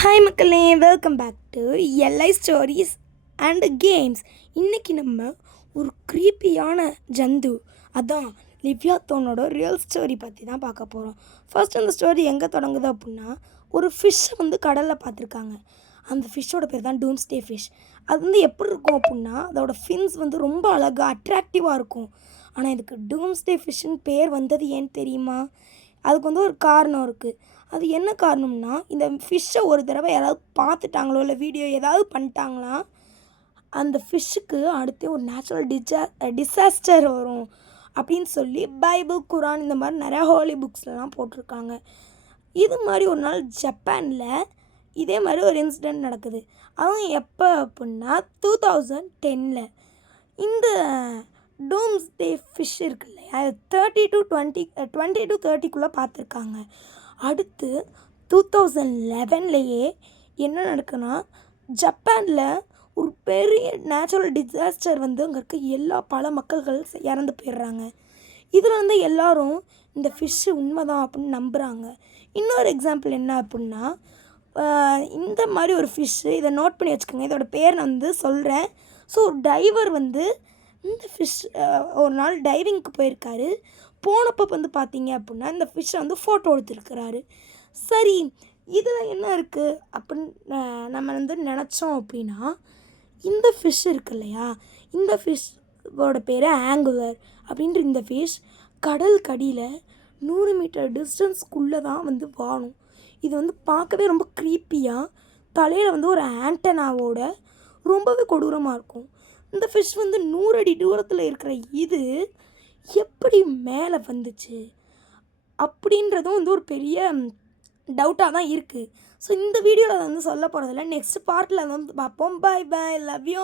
Hi மக்களே, welcome back to L I stories and games. இன்றைக்கி நம்ம ஒரு க்ரீப்பியான ஜந்து, அதான் லிவ்யாத்தோனோட ரியல் ஸ்டோரி பற்றி தான் பார்க்க போகிறோம். ஃபர்ஸ்ட் அந்த ஸ்டோரி எங்கே தொடங்குது அப்படின்னா, ஒரு ஃபிஷ்ஷை வந்து கடலில் பார்த்துருக்காங்க. அந்த ஃபிஷ்ஷோட பேர் தான் டூம்ஸ்டே ஃபிஷ். அது வந்து எப்படி இருக்கும் அப்படின்னா, அதோட ஃபின்ஸ் வந்து ரொம்ப அழகாக அட்ராக்டிவாக இருக்கும். ஆனால் இதுக்கு டூம்ஸ்டே ஃபிஷ்ஷுன்னு பேர் வந்தது ஏன்னு தெரியுமா? அதுக்கு வந்து ஒரு காரணம் இருக்குது. அது என்ன காரணம்னா, இந்த ஃபிஷ்ஷை ஒரு தடவை யாராவது பார்த்துட்டாங்களோ இல்லை வீடியோ ஏதாவது பண்ணிட்டாங்களா, அந்த ஃபிஷ்ஷுக்கு அடுத்து ஒரு நேச்சுரல் டிசாஸ்டர் வரும் அப்படின்னு சொல்லி பைபிள், குரான் இந்த மாதிரி நிறையா ஹோலி புக்ஸ்லலாம் போட்டிருக்காங்க. இது மாதிரி ஒரு நாள் ஜப்பானில் இதே மாதிரி ஒரு இன்சிடெண்ட் நடக்குது. அதுவும் எப்போ அப்படின்னா 2010 இந்த டூம்ஸ்டே ஃபிஷ் இருக்கு இல்லையா, 20 to 30 பார்த்துருக்காங்க. அடுத்து 2011 என்ன நடக்குன்னா, ஜப்பானில் ஒரு பெரிய நேச்சுரல் டிசாஸ்டர் வந்து அங்கே இருக்க பல மக்கள்கள் இறந்து போயிடுறாங்க. இதில் வந்து எல்லோரும் இந்த ஃபிஷ்ஷு உண்மைதான் அப்படின்னு நம்புகிறாங்க. இன்னொரு எக்ஸாம்பிள் என்ன அப்படின்னா, இந்த மாதிரி ஒரு ஃபிஷ்ஷு, இதை நோட் பண்ணி வச்சுக்கோங்க, இதோட பேர் நான் வந்து சொல்கிறேன். ஸோ ஒரு டைவர் வந்து இந்த ஃபிஷ் ஒரு நாள் டைவிங்க்கு போயிருக்காரு. போனப்போ வந்து பார்த்தீங்க அப்படின்னா இந்த ஃபிஷ்ஷை வந்து ஃபோட்டோ எடுத்துருக்கிறாரு. சரி, இதில் என்ன இருக்குது அப்படின்னு நம்ம வந்து நினச்சோம் அப்படின்னா, இந்த ஃபிஷ் இருக்கு இல்லையா, இந்த ஃபிஷ்ஷோட பேர் ஆங்குலர் அப்படின்ற இந்த ஃபிஷ் கடல் கடியில் 100 மீட்டர் டிஸ்டன்ஸ்க்குள்ளே தான் வந்து வாழும். இது வந்து பார்க்கவே ரொம்ப க்ரீப்பியாக, தலையில் வந்து ஒரு ஆண்டனாவோட ரொம்பவே கொடூரமாக இருக்கும். இந்த ஃபிஷ் வந்து 100 அடி தூரத்தில் இருக்கிற இது எப்படி மேலே வந்துச்சு அப்படின்றதும் வந்து ஒரு பெரிய டவுட்டாக தான் இருக்குது. ஸோ இந்த வீடியோவில் வந்து சொல்ல போகிறதில்ல, நெக்ஸ்ட் பார்ட்டில் வந்து பார்ப்போம். Bye bye, love you.